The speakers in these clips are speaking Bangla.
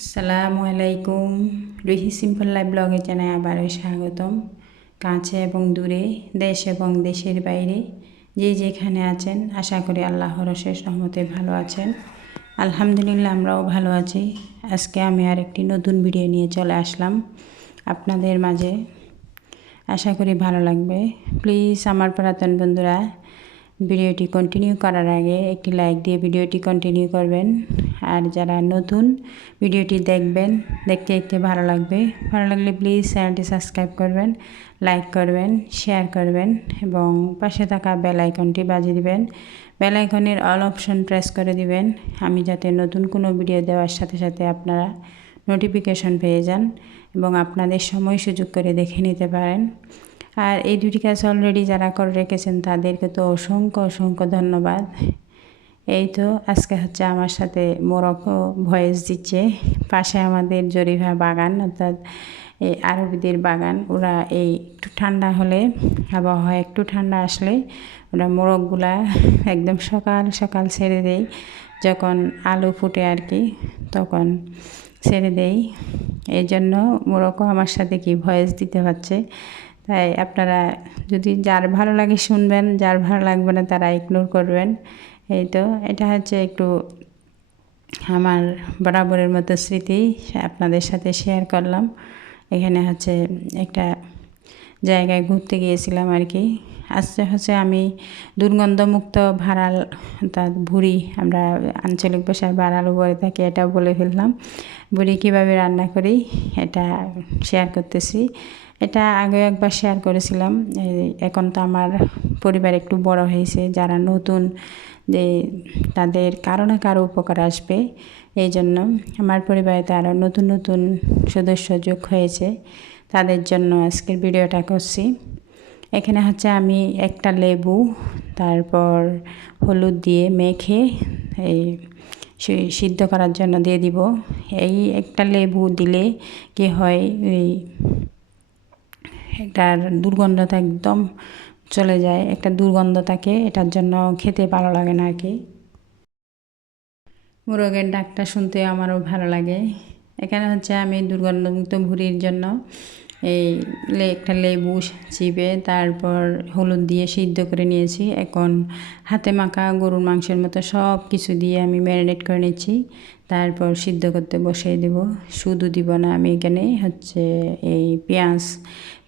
আসসালামু আলাইকুম। রুহি সিম্পল লাইফ ব্লগে জানাই আবারও স্বাগতম। কাছে এবং দূরে, দেশ এবং দেশের বাইরে যে যেখানে আছেন, আশা করি আল্লাহর অশেষ রহমতে ভালো আছেন। আলহামদুলিল্লাহ, আমরাও ভালো আছি। আজকে আমি আরেকটি নতুন ভিডিও নিয়ে চলে আসলাম আপনাদের মাঝে। আশা করি ভালো লাগবে। প্লিজ আমার পুরাতন বন্ধুরা, ভিডিওটি কন্টিনিউ করার আগে একটি লাইক দিয়ে ভিডিওটি কন্টিনিউ করবেন। আর যারা নতুন, ভিডিওটি দেখবেন, দেখতে দেখতে ভালো লাগবে। ভালো লাগলে প্লিজ চ্যানেলটি সাবস্ক্রাইব করবেন, লাইক করবেন, শেয়ার করবেন এবং পাশে থাকা বেল আইকনটি বাজিয়ে দিবেন। বেল আইকনের অল অপশন প্রেস করে দিবেন, আমি যাতে নতুন কোনো ভিডিও দেওয়ার সাথে সাথে আপনারা নোটিফিকেশন পেয়ে যান এবং আপনাদের সময় সুযোগ করে দেখে নিতে পারেন। আর এই দুটি কাজ অলরেডি যারা করে রেখেছেন তাদেরকে তো অসংখ্য অসংখ্য ধন্যবাদ। এই তো আজকে হচ্ছে আমার সাথে মোরক্কো ভয়েস দিচ্ছে। পাশে আমাদের জরিফা বাগান, অর্থাৎ এই আরবিদের বাগান। ওরা এই একটু ঠান্ডা হলে, আবহাওয়া একটু ঠান্ডা আসলে ওরা মোরগগুলা একদম সকাল সকাল ছেড়ে দেয়। যখন আলু ফুটে আর কি, তখন ছেড়ে দেই। এই জন্য মোরক্কো আমার সাথে কি ভয়েস দিতে হচ্ছে। তাই আপনারা যদি যার ভালো লাগে শুনবেন, যার ভালো লাগবে না তারা ইগনোর করবেন। এই তো এটা হচ্ছে একটু আমার বরাবরের মতো স্মৃতি আপনাদের সাথে শেয়ার করলাম। এখানে হচ্ছে একটা জায়গায় ঘুরতে গিয়েছিলাম আর কি। আজকে হচ্ছে আমি দুর্গন্ধমুক্ত ভাড়াল, অর্থাৎ ভুড়ি, আমরা আঞ্চলিক ভাষায় ভাড়ালও বলে থাকি, এটা বলে ফেললাম। ভুড়ি কীভাবে রান্না করি এটা শেয়ার করতেছি। এটা আগে একবার শেয়ার করেছিলাম। এখন তো আমার পরিবার একটু বড় হয়েছে, যারা নতুন যে তাদের কারো না কারো উপকার আসবে, এই জন্য আমার পরিবারে তো আরও নতুন নতুন সদস্য যোগ হয়েছে, তাদের জন্য আজকের ভিডিওটা করছি। এখানে হচ্ছে আমি একটা লেবু, তারপর হলুদ দিয়ে মেখে এই সিদ্ধ করার জন্য দিয়ে দিব। এই একটা লেবু দিলে কি হয়, এই এটার দুর্গন্ধটা একদম চলে যায়। একটা দুর্গন্ধ থাকে, এটার জন্য খেতে ভালো লাগে না আর কি। মোরগের ডাকটা শুনতে আমারও ভালো লাগে। এখানে হচ্ছে আমি দুর্গন্ধমুক্ত ভুঁড়ির জন্য এই একটা লেবু চিপে তারপর হলুদ দিয়ে সিদ্ধ করে নিয়েছি। এখন হাতে মাখা গরুর মাংসের মতো সব কিছু দিয়ে আমি ম্যারিনেট করে নিচ্ছি। তারপর সিদ্ধ করতে বসিয়ে দেব। শুধু দিব না, আমি এখানে হচ্ছে এই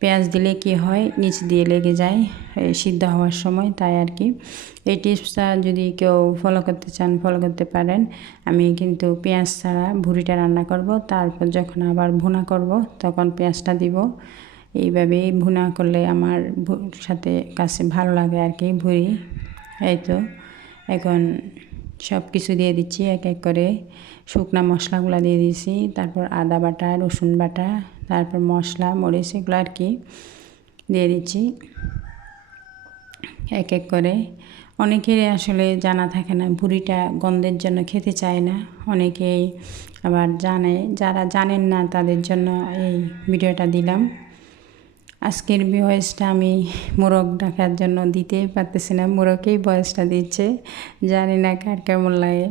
পেঁয়াজ দিলে কি হয়, নিচ দিয়ে লেগে যায় সিদ্ধ হওয়ার সময়, তাই আর কি। এই টিপসটা যদি কেউ ফলো করতে চান ফলো করতে পারেন। আমি কিন্তু পেঁয়াজ ছাড়া ভুঁড়িটা রান্না করব, তারপর যখন আবার ভুনা করব তখন পেঁয়াজটা দিব। এইভাবেই ভুনা করলে আমার সাথে কাছে ভালো লাগে আর কি ভুঁড়ি। এই তো এখন সব কিছু দিয়ে দিচ্ছি এক এক করে। শুকনা মশলাগুলো দিয়ে দিয়েছি, তারপর আদা বাটা, রসুন বাটা, তারপর মশলা মরিচ এগুলো আর কি দিয়ে দিচ্ছি এক এক করে। অনেকেরই আসলে জানা থাকে না, ভুঁড়িটা গন্ধের জন্য খেতে চায় না। অনেকেই আবার জানে, যারা জানেন না তাদের জন্য এই ভিডিওটা দিলাম। আজকের ভয়েসটা আমি মোরগ ডাকার জন্য দিতে পারতেছি না, মোরগকেই ভয়েসটা দিচ্ছে। জানি না কার কেমন লাগে।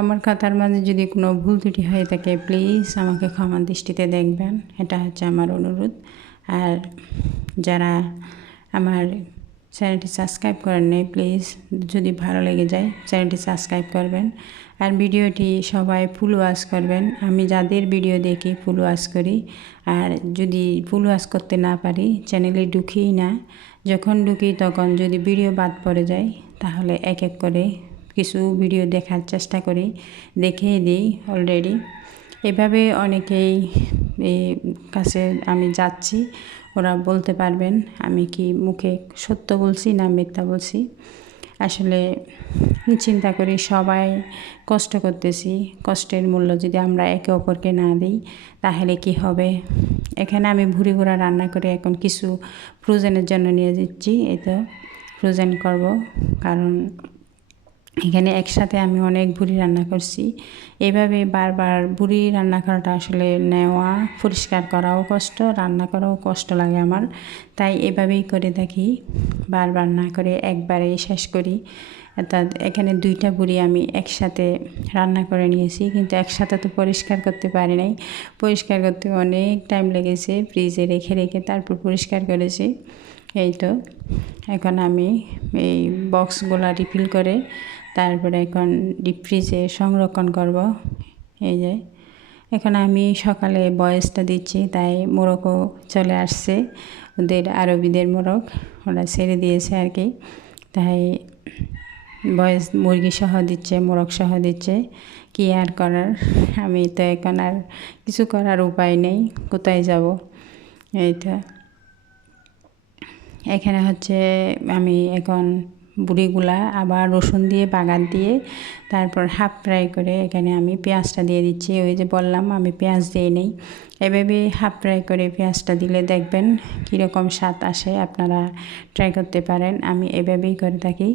আমার কথার মাঝে যদি কোনো ভুল ত্রুটি হয়ে থাকে প্লিজ আমাকে ক্ষমা দৃষ্টিতে দেখবেন, এটা হচ্ছে আমার অনুরোধ। আর যারা আমার চ্যানেলটি সাবস্ক্রাইব করেন নাই, প্লিজ যদি ভালো লেগে যায় চ্যানেলটি সাবস্ক্রাইব করবেন। আর ভিডিওটি সবাই ফুল ওয়াচ করবেন। আমি যাদের ভিডিও দেখি ফুল ওয়াচ করি, আর যদি ফুল ওয়াচ করতে না পারি চ্যানেলে ঢুকিই না। যখন ঢুকি তখন যদি ভিডিও বাদ পড়ে যায় তাহলে এক এক করে কিছু ভিডিও দেখার চেষ্টা করি, দেখেই দিই অলরেডি। এভাবে অনেকেই কাছে আমি যাচ্ছি, ওরা বলতে পারবেন আমি কি মুখে সত্য বলছি না মিথ্যা বলছি। আসলে চিন্তা করি সবাই কষ্ট করতেছি, কষ্টের মূল্য যদি আমরা একে অপরকে না দিই তাহলে কি হবে। এখানে আমি ভুঁড়ি গুঁড়া রান্না করে এখন কিছু ফ্রোজেনের জন্য নিয়ে যাচ্ছি। এই তো ফ্রোজেন করব, কারণ এখানে একসাথে আমি অনেক বুড়ি রান্না করছি। এভাবে বারবার বুড়ি রান্না করাটা আসলে নেওয়া, পরিষ্কার করাও কষ্ট, রান্না করাও কষ্ট লাগে আমার। তাই এভাবেই করে থাকি, বারবার না করে একবারেই শেষ করি। অর্থাৎ এখানে 2টা বুড়ি আমি একসাথে রান্না করে নিয়েছি, কিন্তু একসাথে তো পরিষ্কার করতে পারি নাই। পরিষ্কার করতে অনেক টাইম লেগেছে, ফ্রিজে রেখে রেখে তারপর পরিষ্কার করেছি। এই তো এখন আমি এই বক্সগুলো রিফিল করে তারপরে এখন ডিপ ফ্রিজে সংরক্ষণ করব। এই যে এখন আমি সকালে বয়েসটা দিচ্ছি, তাই মোরগও চলে আসছে, ওদের আরবিদের মোরগ ওরা ছেড়ে দিয়েছে আর কি। তাই বয়েস মুরগি সহ দিচ্ছে, মোরগ সহ দিচ্ছে, কী আর করার। আমি তো এখন আর কিছু করার উপায় নেই, কোথায় যাব। এইটা এখানে হচ্ছে আমি এখন বুড়িগুলা আবার রসুন দিয়ে বাগার দিয়ে তারপর হাফ ফ্রাই করে এখানে আমি পেঁয়াজটা দিয়ে দিচ্ছি। ওই যে বললাম আমি পেঁয়াজ দিয়ে নেই, এভাবে হাফ ফ্রাই করে পেঁয়াজটা দিলে দেখবেন কীরকম স্বাদ আসে, আপনারা ট্রাই করতে পারেন। আমি এভাবেই করে থাকি।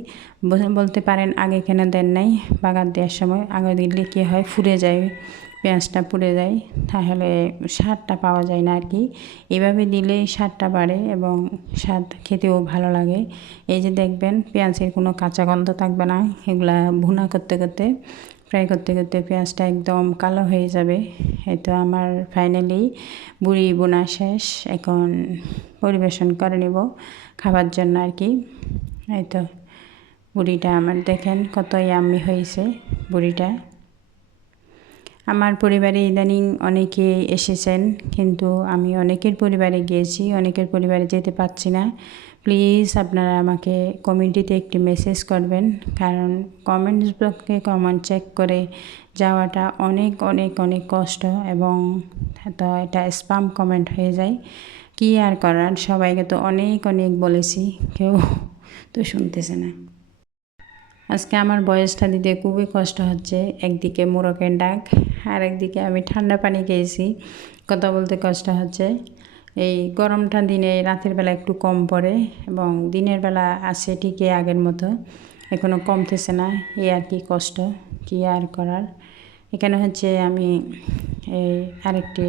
বলতে পারেন আগে কেন দেন নাই, বাগার দেওয়ার সময় আগে দিলে কী হয়, ফুরে যায়, পেঁয়াজটা পুড়ে যায়, তাহলে স্বাদটা পাওয়া যায় না আর কি। এভাবে দিলে স্বাদটা বাড়ে এবং স্বাদ খেতেও ভালো লাগে। এই যে দেখবেন পেঁয়াজের কোনো কাঁচা গন্ধ থাকবে না, এগুলা ভুনা করতে করতে, ফ্রাই করতে করতে পেঁয়াজটা একদম কালো হয়ে যাবে। এই তো আমার ফাইনালি বুড়ি বোনা শেষ, এখন পরিবেশন করে নেব খাবার জন্য আর কি। এই তো বুড়িটা আমার দেখেন কত ইয়াম্মি হয়েছে বুড়িটা। আমার পরিবারে ইদানিং অনেকে এসেছেন, কিন্তু আমি অনেকের পরিবারে গিয়েছি, অনেকের পরিবারে যেতে পারছি না। প্লিজ আপনারা আমাকে কমেন্টিতে একটি মেসেজ করবেন, কারণ কমেন্টস বক্সে কমেন্ট চেক করে যাওয়াটা অনেক অনেক অনেক কষ্ট, এবং তো এটা স্প্যাম কমেন্ট হয়ে যায়। কী আর করার, সবাইকে তো অনেক অনেক বলেছি, কেউ তো শুনতেছে না। আজকে আমার বয়সটা দিতে খুবই কষ্ট হচ্ছে, একদিকে মোরগের ডাক আর একদিকে আমি ঠান্ডা পানি খেয়েছি, কথা বলতে কষ্ট হচ্ছে। এই গরমটা দিনে রাতের বেলা একটু কম পড়ে এবং দিনের বেলা আসে ঠিকই আগের মতো, এখনও কমতেছে না, এই আর কি কষ্ট, কী আর করার। এখানে হচ্ছে আমি এই আরেকটি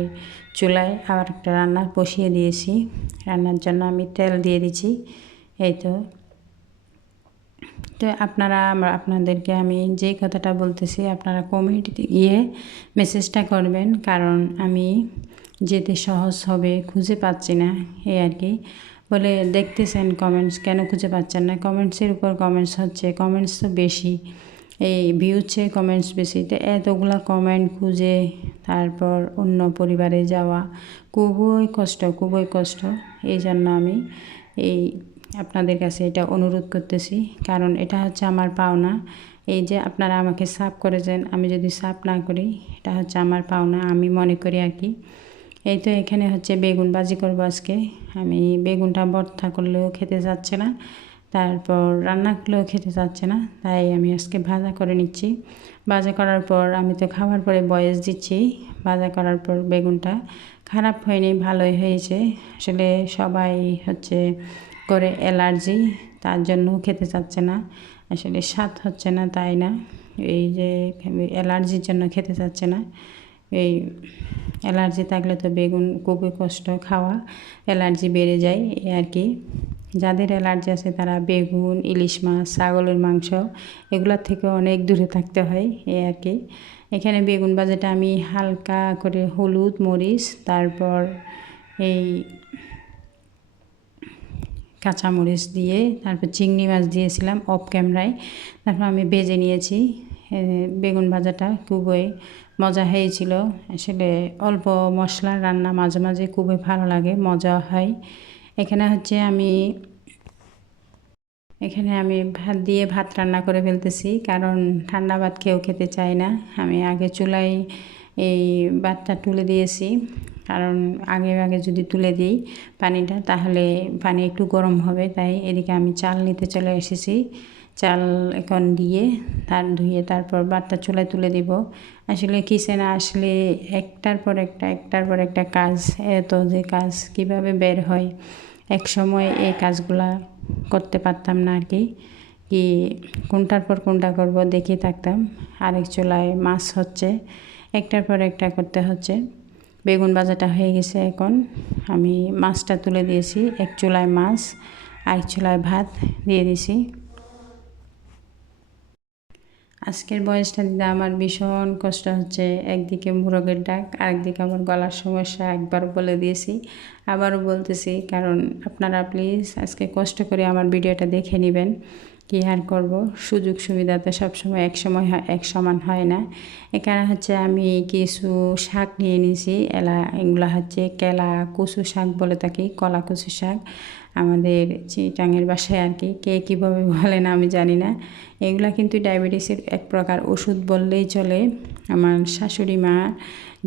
চুলায় আবার একটা রান্না বসিয়ে দিয়েছি, রান্নার জন্য আমি তেল দিয়ে দিচ্ছি। এই তো আপনারা আপনাদেরকে আমি যেই কথাটা বলতেছি আপনারা কমিউনিটিতে গিয়ে মেসেজটা করবেন, কারণ আমি যেতে সহজ হবে খুঁজে পাচ্ছি না, এই আর কি। বলে দেখতেছেন কমেন্টস কেন খুঁজে পাচ্ছেন না, কমেন্টসের উপর কমেন্টস হচ্ছে, কমেন্টস তো বেশি, এই ভিউজ চেয়ে কমেন্টস বেশি, তো এতগুলা কমেন্ট খুঁজে তারপর অন্য পরিবারে যাওয়া খুবই কষ্ট, খুবই কষ্ট। এই জন্য আমি এই আপনাদের কাছে এটা অনুরোধ করতেছি, কারণ এটা হচ্ছে আমার পাওনা। এই যে আপনারা আমাকে সাপ করেছেন, আমি যদি সাপ না করি এটা হচ্ছে আমার পাওনা, আমি মনে করি আর কি। এই তো এখানে হচ্ছে বেগুন ভাজি করবো আজকে। আমি বেগুনটা ভর্তা করলেও খেতে যাচ্ছে না, তারপর রান্না করলেও খেতে যাচ্ছে না, তাই আমি আজকে ভাজা করে নিচ্ছি। ভাজা করার পর আমি তো খাওয়ার পরে বয়েস দিচ্ছি, ভাজা করার পর বেগুনটা খারাপ হয়নি, ভালোই হয়েছে। আসলে সবাই হচ্ছে করে অ্যালার্জি, তার জন্য খেতে চাচ্ছে না, আসলে স্বাদ হচ্ছে না তাই না, এই যে অ্যালার্জির জন্য খেতে চাচ্ছে না। এই অ্যালার্জি থাকলে তো বেগুন খুবই কষ্ট খাওয়া, অ্যালার্জি বেড়ে যায় এই আর কি। যাদের অ্যালার্জি আছে তারা বেগুন, ইলিশ মাছ, ছাগলের মাংস এগুলোর থেকে অনেক দূরে থাকতে হয় এই আর কি। এখানে বেগুন ভাজাটা আমি হালকা করে হলুদ মরিচ তারপর এই কাঁচামরিচ দিয়ে তারপর চিংড়ি মাছ দিয়েছিলাম অফ ক্যামেরায়, তারপর আমি ভেজে নিয়েছি। বেগুন ভাজাটা খুবই মজা হয়েছিল, আসলে অল্প মশলার রান্না মাঝে মাঝে খুবই ভালো লাগে, মজা হয়। এখানে হচ্ছে আমি ভাত দিয়ে ভাত রান্না করে ফেলতেছি, কারণ ঠান্ডা ভাত কেউ খেতে চায় না। আমি আগে চুলায় এই ভাতটা তুলে দিয়েছি, কারণ আগে আগে যদি তুলে দিই পানিটা তাহলে পানি একটু গরম হবে, তাই এদিকে আমি চাল নিতে চলে এসেছি। চাল এখন দিয়ে ধুয়ে তারপর ভাতটা চুলায় তুলে দিব। আসলে কিচেনে আসলে একটার পর একটা কাজ, এত যে কাজ কিভাবে বের হয়, এক সময় এই কাজগুলা করতে পারতাম না আর কি, কি কোনটার পর কোনটা করব দেখে থাকতাম। আরেক চুলায় মাছ হচ্ছে, একটার পর একটা করতে হচ্ছে। বেগুন ভাজাটা হয়ে গেছে, এখন আমি মাছটা তুলে দিয়েছি। এক চুলায় মাছ, আরেক চুলায় ভাত দিয়ে দিছি। আজকের বয়সটা দিতে আমার ভীষণ কষ্ট হচ্ছে। একদিকে মোরগের ডাক, আরেকদিকে আমার গলার সমস্যা। একবার বলে দিয়েছি, আবারও বলতেছি, কারণ আপনারা প্লিজ আজকে কষ্ট করে আমার ভিডিওটা দেখে নেবেন। কী আর করব, সুযোগ সুবিধা তো সবসময় এক সমান হয় না। এখানে হচ্ছে আমি কিছু শাক নিয়ে নিয়েছি। এগুলা হচ্ছে কেলা কচু শাক বলে থাকি, কলা কচু শাক আমাদের চিটাঙের বাসায় আর কি, কে কীভাবে বলেন আমি জানি না। এগুলা কিন্তু ডায়াবেটিসের এক প্রকার ওষুধ বললেই চলে। আমার শাশুড়ি মা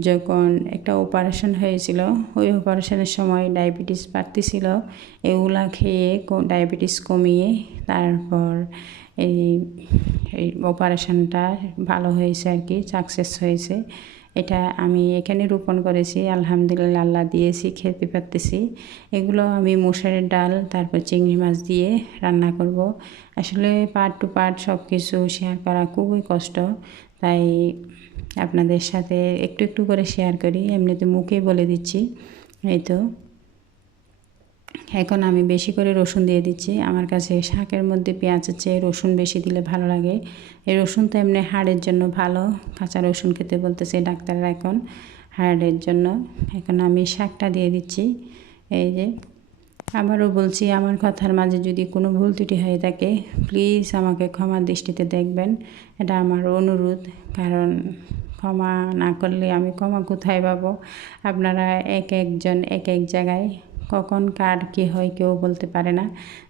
যখন একটা অপারেশন হয়েছিল, ওই অপারেশনের সময় ডায়াবেটিস বাড়তেছিল, এগুলা খেয়ে ডায়াবেটিস কমিয়ে তারপর এই এই অপারেশনটা ভালো হয়েছে আর কি, সাকসেস হয়েছে। এটা আমি এখানে রোপণ করেছি, আলহামদুলিল্লাহ, আল্লাহ দিয়েছি, খেতে পারতেছি। এগুলো আমি মসুরের ডাল তারপর চিংড়ি মাছ দিয়ে রান্না করব। আসলে পার্ট টু পার্ট সব কিছু শেয়ার করা খুবই কষ্ট, তাই আপনাদের সাথে একটু একটু করে শেয়ার করি। এমনিতে মুখেই বলে দিচ্ছি। এই তো এখন আমি বেশি করে রসুন দিয়ে দিচ্ছি। আমার কাছে শাকের মধ্যে পেঁয়াজের চেয়ে রসুন বেশি দিলে ভালো লাগে। এই রসুন তো এমনি হাড়ের জন্য ভালো, কাঁচা রসুন খেতে বলতেছে ডাক্তাররা এখন হাড়ের জন্য। এখন আমি শাকটা দিয়ে দিচ্ছি। এই যে আবারও বলছি, আমার কথার মাঝে যদি কোনো ভুল ত্রুটি হয়ে থাকে প্লিজ আমাকে ক্ষমার দৃষ্টিতে দেখবেন, এটা আমার অনুরোধ। কারণ ক্ষমা না করলে আমি ক্ষমা কোথায় পাবো? আপনারা একজন এক জায়গায়, কখন কার কী হয় কেউ বলতে পারে না।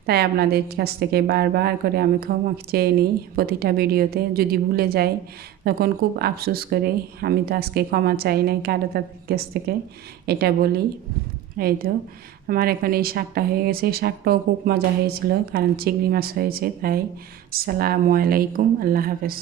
তাই আপনাদের কাছ থেকে বারবার করে আমি ক্ষমা চেয়ে নিই প্রতিটা ভিডিওতে। যদি ভুলে যাই তখন খুব আফসোস করে, আমি তো আজকে ক্ষমা চাই নাই কারো তাদের কাছ থেকে, এটা বলি। এই তো আমার এখন এই শাকটা হয়ে গেছে। শাকটাও খুব মজা হয়েছিল, কারণ চিংড়ি মাছ হয়েছে তাই। আসসালামু আলাইকুম, আল্লাহ হাফেজ।